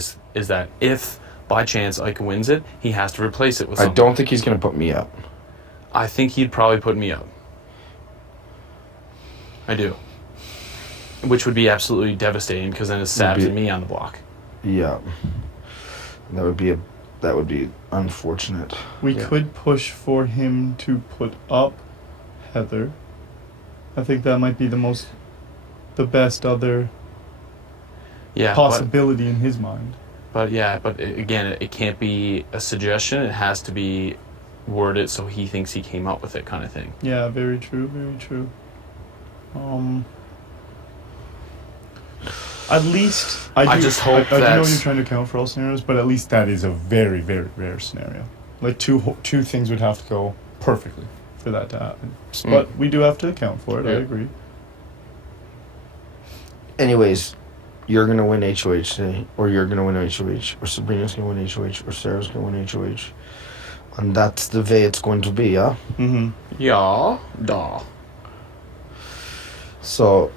this is that if by chance Ike wins it, he has to replace it with something. I don't think he's going to put me up. I think he'd probably put me up. I do. Which would be absolutely devastating because then it's Sabs and me on the block. Yeah. That would be unfortunate. We could push for him to put up Heather. I think that might be the best other possibility in his mind. But again, it can't be a suggestion. It has to be worded so he thinks he came up with it, kind of thing. Yeah, very true, very true. At least I just hope that I know you're trying to account for all scenarios, but at least that is a very, very rare scenario. Like two things would have to go perfectly for that to happen. But we do have to account for it. Yeah. I agree. Anyways, you're gonna win HOH today, or you're gonna win HOH, or Sabrina's gonna win HOH, or Sarah's gonna win HOH, and that's the way it's going to be. Yeah. Mm-hmm. Yeah. Da. So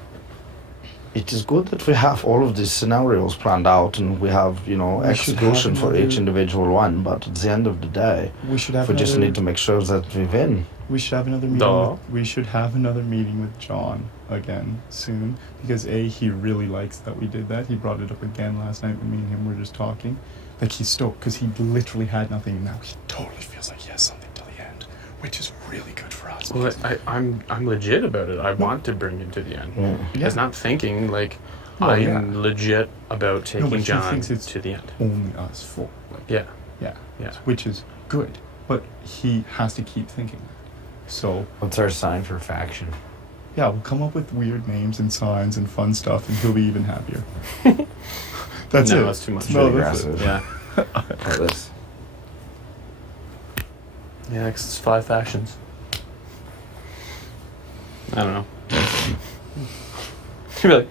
it is good that we have all of these scenarios planned out and we have, execution for each individual one, but at the end of the day, we just need to make sure that we win. We should have another meeting. We should have another meeting with John again soon because he really likes that we did that. He brought it up again last night when me and him were just talking. Like he's stoked because he literally had nothing and now he totally feels like he has something till the end, which is really good for us. Well, I'm legit about it. I want to bring it to the end. Yeah. He's not thinking I'm legit about taking John to the end. Only us four. Yeah. Which is good, but he has to keep thinking that. So what's our sign for faction? Yeah, we'll come up with weird names and signs and fun stuff, and he'll be even happier. That's it. No, that's too much. No, that's it. Yeah. This. Yeah, because it's 5 factions. I don't know. You'd be like,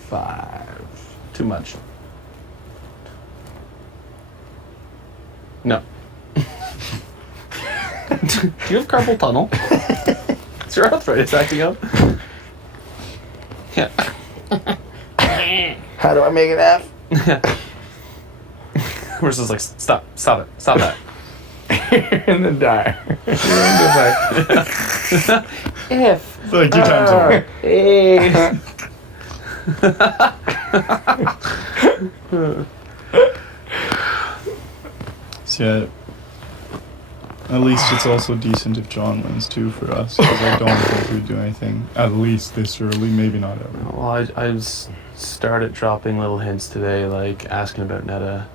5. Too much. No. Do you have carpal tunnel? Is your arthritis acting up? Yeah. How do I make it F? We're just like, stop that. And then die. F. It's like 2 times over. So yeah, at least it's also decent if John wins too for us, because I don't think we'd do anything at least this early, maybe not ever. Well, I started dropping little hints today, like asking about Netta,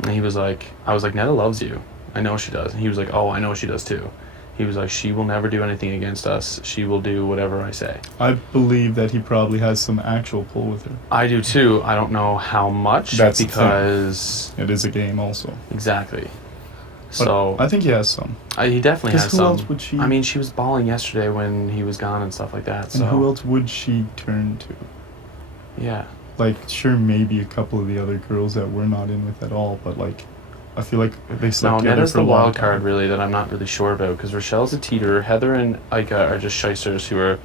and I was like, Netta loves you. I know she does. And he was like, oh, I know she does too. He was like, she will never do anything against us. She will do whatever I say. I believe that he probably has some actual pull with her. I do too. I don't know how much. That's because it is a game also. Exactly. But so I think he has some. He definitely has some. Who else would she? I mean, she was bawling yesterday when he was gone and stuff like that. And who else would she turn to? Yeah. Like, sure, maybe a couple of the other girls that we're not in with at all, but like, I feel like they slept together Netta's for a the long wild time. card, really, that I'm not really sure about, because Rochelle's a teeter. Heather and Ika are just shysters who are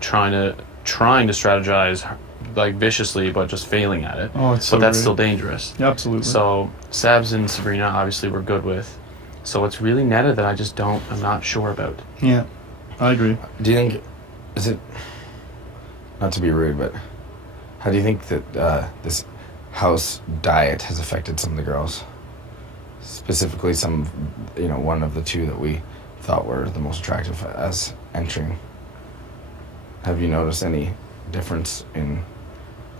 trying to strategize like viciously, but just failing at it. Oh, it's so but that's great. still dangerous. Yeah, absolutely. So Sabs and Sabrina obviously we're good with. So it's really Netta that I'm not sure about. Yeah, I agree. Do you think, is it, not to be rude, but how do you think that this house diet has affected some of the girls? Specifically one of the 2 that we thought were the most attractive as entering. Have you noticed any difference in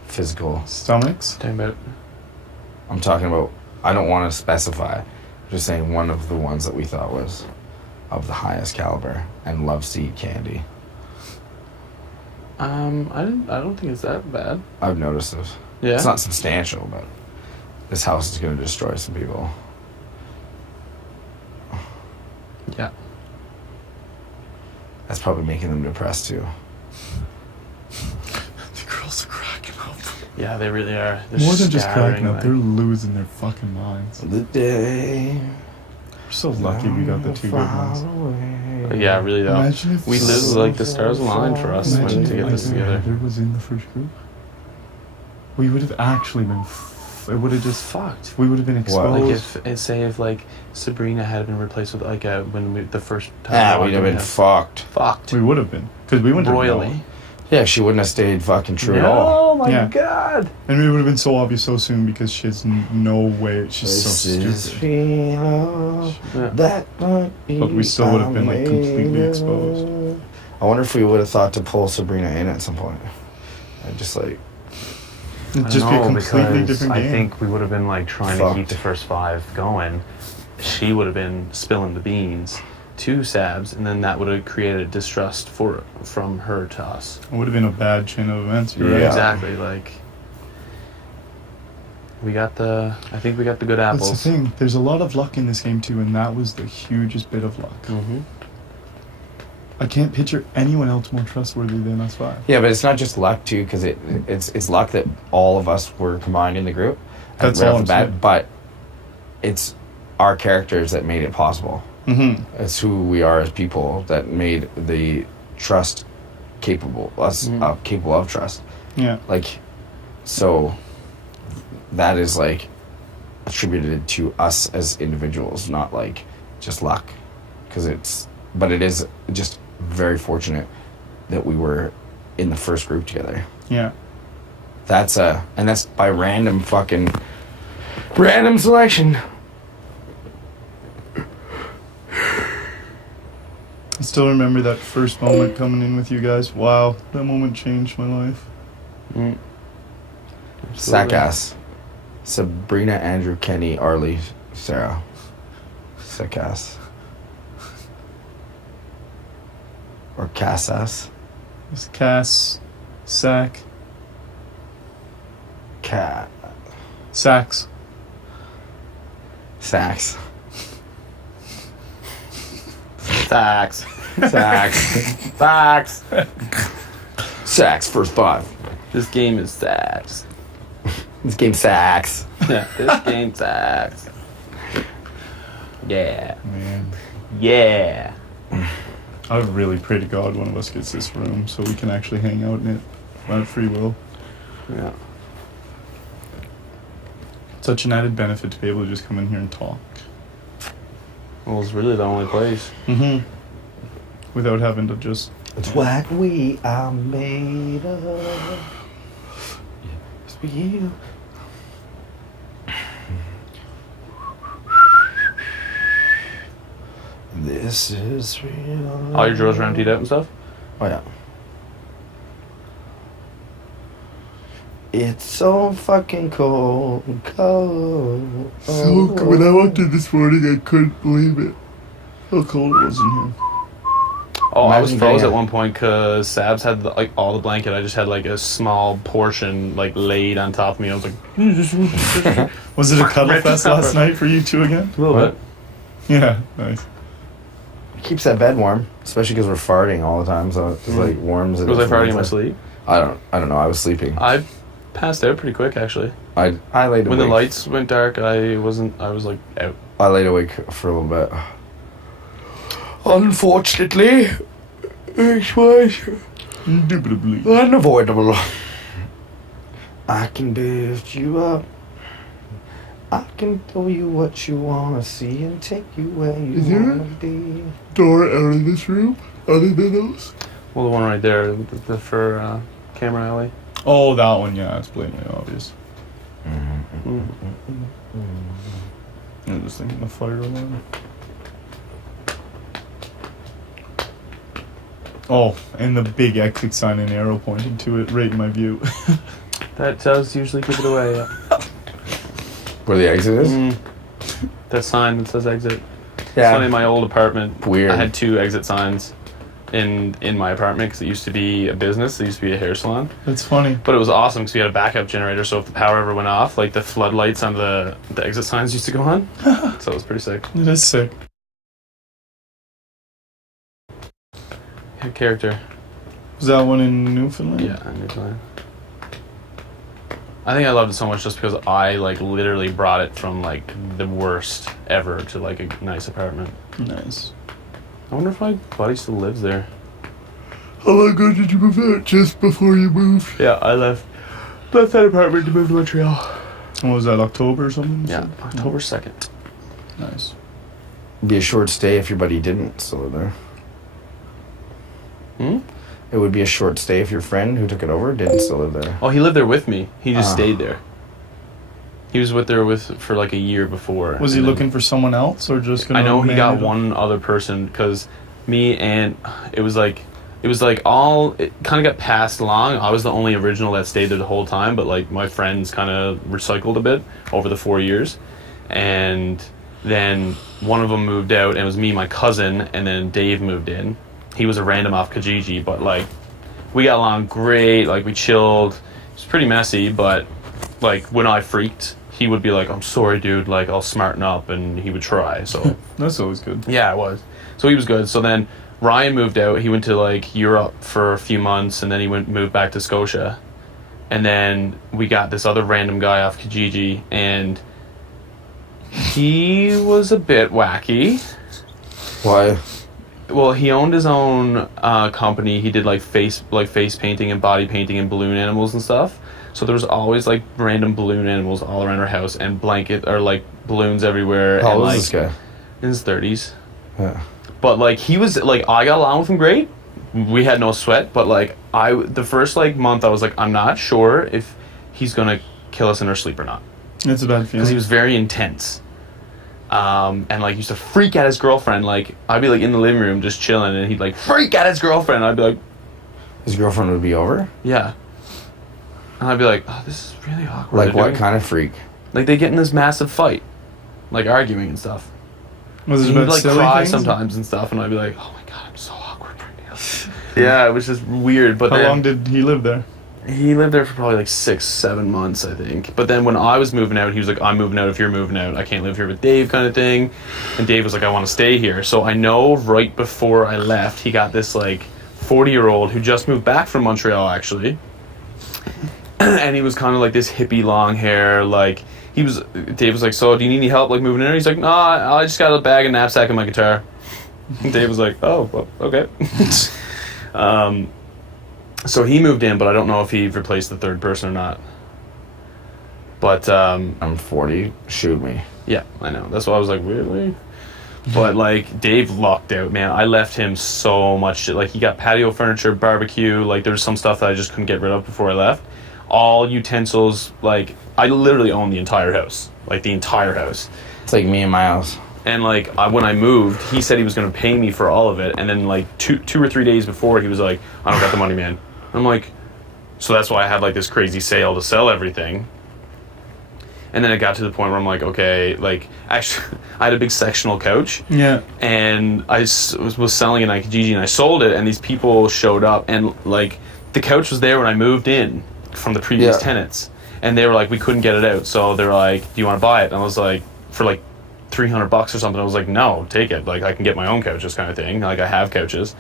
physical stomachs? I'm talking about, I don't want to specify, just saying one of the ones that we thought was of the highest caliber and loves to eat candy. I don't think it's that bad. I've noticed it. Yeah. It's not substantial, but this house is going to destroy some people. Yeah. That's probably making them depressed too. The girls are cracking up. Yeah, they really are. They're more than just cracking up, they're losing their fucking minds. The day. We're so lucky we got the 2 good ones. Yeah, really though. Imagine if we lived like the stars aligned for us to get this together. Heather was in the first group. we would have actually been. It would have just fucked. We would have been exposed. Like if like Sabrina had been replaced with like the first time. we'd have been fucked. Fucked. We would have been because we wouldn't royally. have known. Yeah, she wouldn't have stayed fucking true at all. Oh my Yeah. god. And it would have been so obvious so soon because she's no way. She's so stupid. Yeah. But we still would have been like completely exposed. I wonder if we would have thought to pull Sabrina in at some point. And just like It'd just be a completely different game. I think we would have been like trying to keep the first 5 going. She would have been spilling the beans to Sabs, and then that would have created distrust from her to us. It would have been a bad chain of events. You're Yeah. right. Exactly. Like I think we got the good apples. That's the thing. There's a lot of luck in this game too, and that was the hugest bit of luck. Mm-hmm. I can't picture anyone else more trustworthy than us 5. yeah, but it's not just luck too, because it's luck that all of us were combined in the group. That's right all off I'm the bat, saying. but it's our characters that made it possible. Mm-hmm. It's who we are as people that made the trust capable of trust. Yeah. Like, so that is like attributed to us as individuals, not like just luck, but it is just very fortunate that we were in the first group together. Yeah. And that's by random selection. I still remember that first moment coming in with you guys. Wow, that moment changed my life. Mm. Sackass. Sabrina, Andrew, Kenny, Arlie, Sarah. Sackass. Or Cassass. It's Cass, Sack, Cat. Sacks. Sacks. Facts. Sacks. Facts. Sacks, first 5. This game is sacks. This game sacks. Yeah, this game sacks. Yeah. Man. Yeah. I really pray to God one of us gets this room so we can actually hang out in it by free will. Yeah. Such an added benefit to be able to just come in here and talk. Well, it's really the only place. Mm-hmm. Without having to just... It's what we are made of. It's for you. This is real. All your drawers are emptied out and stuff? Oh, yeah. It's so fucking cold. When I walked in this morning, I couldn't believe it. How cold it was in here. Oh, I was Imagine froze getting at one point because Sabs had like all the blanket. I just had like a small portion like laid on top of me. I was like, Was it a cuddle fest last night for you two again? a little bit. Yeah, nice. Keeps that bed warm, especially because we're farting all the time, so it's like warms it. Was I up from farting in my inside. sleep? I don't know. I was sleeping. I passed out pretty quick actually. I laid awake. When the lights went dark, I was like out. I laid awake for a little bit. Unfortunately, it was Indubitably. unavoidable. I can lift you up. I can tell you what you wanna see and take you where you Is there wanna be. Door out of this room, other than those? Well, the one right there, the for camera alley. Oh, that one, yeah, it's blatantly obvious. Mm. I'm just thinking the fire alarm. Oh, and the big exit sign and arrow pointing to it right in my view. That does usually give it away. Yeah. Where the exit is? Mm. That sign that says exit. It's Yeah. funny, in my old apartment, Weird. I had 2 exit signs in my apartment because it used to be a business. It used to be a hair salon. That's funny. But it was awesome because we had a backup generator, so if the power ever went off, like the floodlights on the exit signs used to go on. So it was pretty sick. It is sick. Yeah, character. Was that one in Newfoundland? Yeah, Newfoundland. I think I loved it so much just because I like literally brought it from like the worst ever to like a nice apartment. Nice. I wonder if my buddy still lives there. How long ago did you move out? Just before you moved? Yeah, I left left that apartment to move to Montreal. What was that, October or something? Yeah, October 2nd. Nice. Be a short stay if your buddy didn't still live there. It would be a short stay if your friend who took it over didn't still live there. Oh, he lived there with me. He just stayed there. He was for like a year before. Was he looking for someone else or just gonna? I know he got manage- one other person because me and it was like all it kind of got passed along. I was the only original that stayed there the whole time, but like my friends kind of recycled a bit over the 4 years, and then one of them moved out, and it was me, my cousin, and then Dave moved in. He was a random off Kijiji, but like we got along great. Like we chilled. It was pretty messy, but like when I freaked, he would be like, "I'm sorry, dude. Like I'll smarten up," and he would try. So That's always good. yeah, it was. So he was good. So then Ryan moved out. He went to like Europe for a few months, and then he moved back to Scotia. And then we got this other random guy off Kijiji, and he was a bit wacky. Why? Well, he owned his own company. He did like face painting and body painting and balloon animals and stuff. So there was always like random balloon animals all around our house and blanket or like balloons everywhere. How and, old like, is this guy? in his 30s. Yeah. But like he was like I got along with him great. We had no sweat, but like the first like month I was like I'm not sure if he's gonna kill us in our sleep or not. It's a bad Because feeling. he was very intense. And like he used to freak at his girlfriend. Like I'd be like in the living room just chilling, and he'd like freak at his girlfriend. I'd be like, His girlfriend would be over? yeah. And I'd be like, oh, this is really awkward. Like to what do. kind of freak? Like they get in this massive fight, like arguing and stuff. Was it And he'd about like silly cry things? sometimes and stuff, and I'd be like, oh my god, I'm so awkward right now. Yeah, it was just weird. But How then long did he live there? he lived there for probably like 6-7 months, I think. But then when I was moving out, he was like, I'm moving out if you're moving out. I can't live here with Dave kind of thing. And Dave was like, I want to stay here. So I know right before I left, he got this like 40-year-old who just moved back from Montreal, actually. And he was kind of like this hippie long hair, like Dave was like, so do you need any help like moving in? He's like, no, I just got a bag and knapsack and my guitar. And Dave was like, oh, well, okay. So he moved in, but I don't know if he replaced the third person or not. But I'm 40. Shoot me. yeah, I know. That's why I was like, really? But like Dave lucked out, man. I left him so much shit. Like he got patio furniture, barbecue. Like there was some stuff that I just couldn't get rid of before I left. All utensils. Like I literally own the entire house. Like the entire house. It's like me and my house. And like when I moved, he said he was gonna pay me for all of it. And then like two or 3 days before, he was like, I don't got the money, man. I'm like, so that's why I had like this crazy sale to sell everything. And then it got to the point where I'm like, okay, like actually I had a big sectional couch. Yeah. And I was selling it on Kijiji, and I sold it, and these people showed up, and like the couch was there when I moved in from the previous tenants, and they were like, we couldn't get it out, so they were like, do you want to buy it? And I was like, for like $300 or something. I was like, no, take it, like I can get my own couches kind of thing, like I have couches.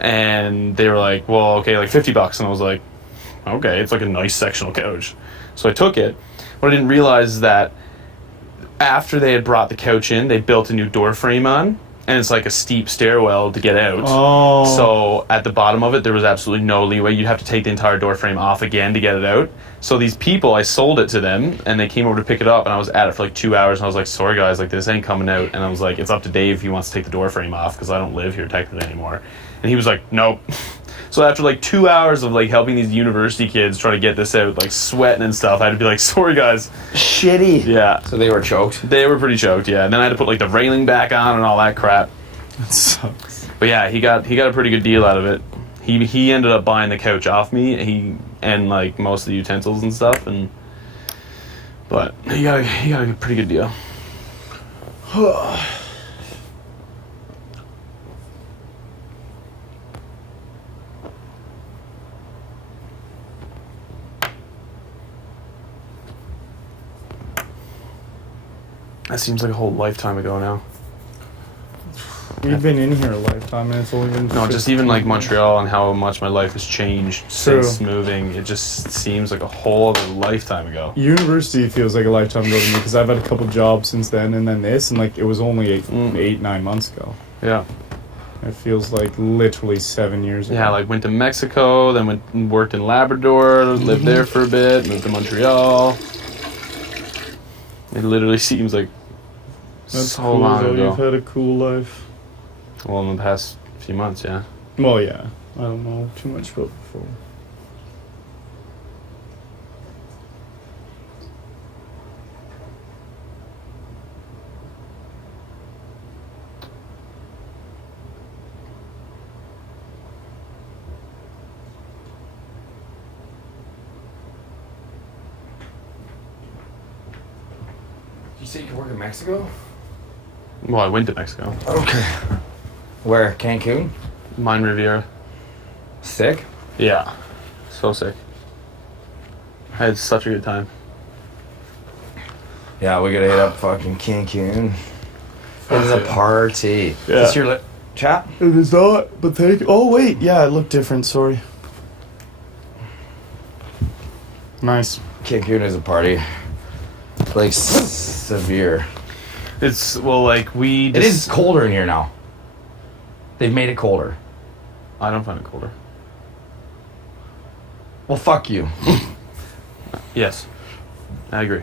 And they were like, well, okay, like $50. And I was like, okay, it's like a nice sectional couch. So I took it. What I didn't realize is that after they had brought the couch in, they built a new door frame on, and it's like a steep stairwell to get out. Oh. So at the bottom of it, there was absolutely no leeway. You'd have to take the entire door frame off again to get it out. So these people, I sold it to them, and they came over to pick it up, and I was at it for like 2 hours, and I was like, sorry guys, like this ain't coming out. And I was like, it's up to Dave if he wants to take the door frame off, because I don't live here technically anymore. And he was like, nope. So after like 2 hours of like helping these university kids try to get this out, like sweating and stuff, I had to be like, sorry guys. Shitty. Yeah. So they were choked? They were pretty choked, yeah. And then I had to put like the railing back on and all that crap. That sucks. But yeah, he got a pretty good deal out of it. He ended up buying the couch off me. And like most of the utensils and stuff, but he got a pretty good deal. That seems like a whole lifetime ago now. We've been in here a lifetime, and it's only been... No, just even like Montreal and how much my life has changed True. since moving. It just seems like a whole other lifetime ago. University feels like a lifetime ago to me, because I've had a couple jobs since then, and then this, and like it was only 8-9 months ago. Yeah. It feels like literally 7 years ago. Yeah, like went to Mexico, then went and worked in Labrador, lived there for a bit, moved to Montreal. It literally seems like That's so cool, long though. ago. You've had a cool life. Well, in the past few months, yeah. Well, yeah. I don't know too much about before. You say you can work in Mexico? Well, I went to Mexico. Okay. Where? Cancun? Mine Riviera. Sick? Yeah. So sick. I had such a good time. Yeah, we gotta hit up fucking Cancun. It's a party. Yeah. Is this your chat? It is not, but thank you. Oh, wait. Yeah, it looked different. Sorry. Nice. Cancun is a party. Like, severe. It's, well, like, we... It is colder in here now. They've made it colder. I don't find it colder. Well, fuck you. Yes. I agree.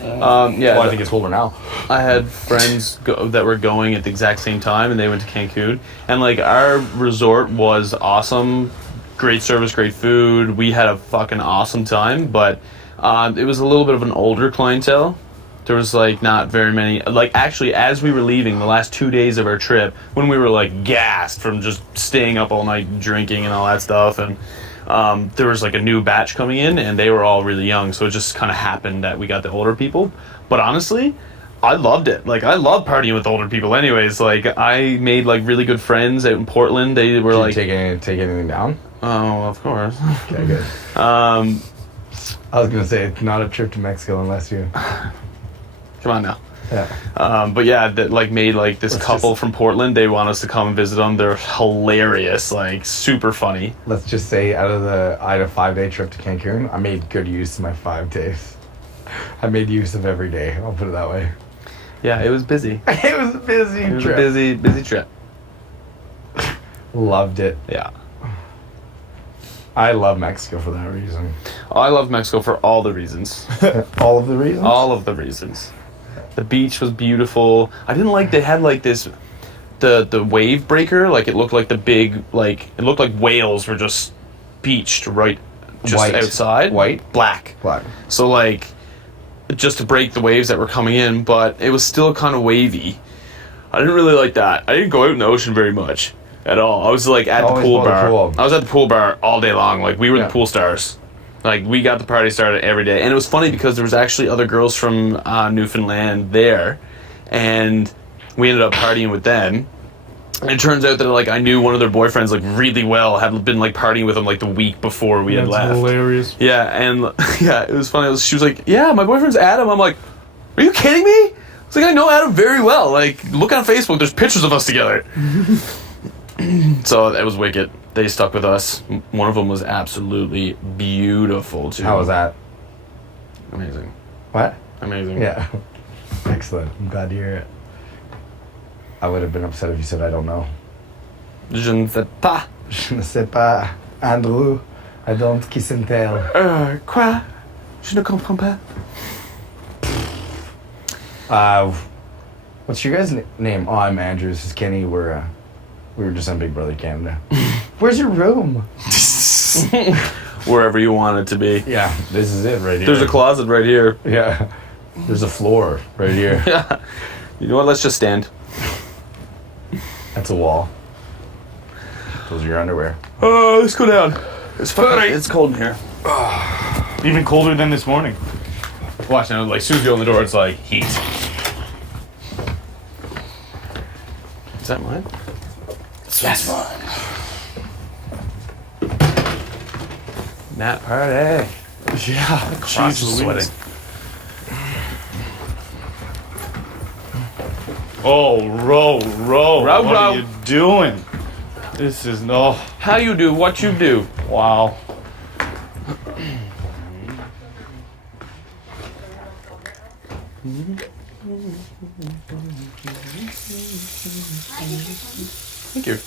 Yeah, Well, I think it's colder now. I had friends that were going at the exact same time, and they went to Cancun. And, like, our resort was awesome. Great service, great food. We had a fucking awesome time, but it was a little bit of an older clientele. There was, like, not very many. Like, actually, as we were leaving the last 2 days of our trip, when we were, like, gassed from just staying up all night drinking and all that stuff, and there was, like, a new batch coming in, and they were all really young, so it just kind of happened that we got the older people. But honestly, I loved it. Like, I love partying with older people anyways. Like, I made, like, really good friends out in Portland. They were, like... Take anything down? Oh, of course. Okay, good. I was gonna say, it's not a trip to Mexico unless you... Come on now. Yeah. But yeah, that like made like this Let's couple just- from Portland. They want us to come and visit them. They're hilarious, like super funny. Let's just say I had a 5-day trip to Cancun. I made good use of my 5 days. I made use of every day. I'll put it that way. Yeah, it was busy. It was a busy It was trip. a busy trip. Loved it. Yeah. I love Mexico for that reason. I love Mexico for all the reasons. All of the reasons? All of the reasons. The beach was beautiful. I didn't like they had like this the wave breaker, like it looked like the big like it looked like whales were just beached right just White. outside. White? Black. Black. So like just to break the waves that were coming in, but it was still kind of wavy. I didn't really like that. I didn't go out in the ocean very much at all. I was like at the Always pool by the bar. pool. I was at the pool bar all day long. Like we were Yeah. the pool stars. Like we got the party started every day, and it was funny because there was actually other girls from Newfoundland there, and we ended up partying with them. And it turns out that like I knew one of their boyfriends like really well, had been like partying with them like the week before we had That's left. hilarious. Yeah, and yeah, it was funny. She was like, "Yeah, my boyfriend's Adam." I'm like, "Are you kidding me?" It's like I know Adam very well. Like, look on Facebook. There's pictures of us together. So it was wicked. They stuck with us. One of them was absolutely beautiful too. How was that? Amazing. What? Amazing. Yeah. Excellent. I'm glad to hear it. I would have been upset if you said I don't know. Je ne sais pas. Je ne sais pas, Andrew. I don't kiss and tell. Quoi? Je ne comprends pas. What's your guys' name? Oh, I'm Andrew. This is Kenny. We were just on Big Brother Canada. Where's your room? Wherever you want it to be. Yeah, this is it right here. There's a closet right here. Yeah. There's a floor right here. Yeah. You know what? Let's just stand. That's a wall. Those are your underwear. Let's go down. It's fucking. It's cold in here. Even colder than this morning. Watch now. Like, as soon as you open the door, it's like heat. Is that mine? That's fine. Nat party. Yeah. Crotch is sweating. Oh, row. Row, What row. are you doing? This is no. How you do what you do. Wow. Thank you.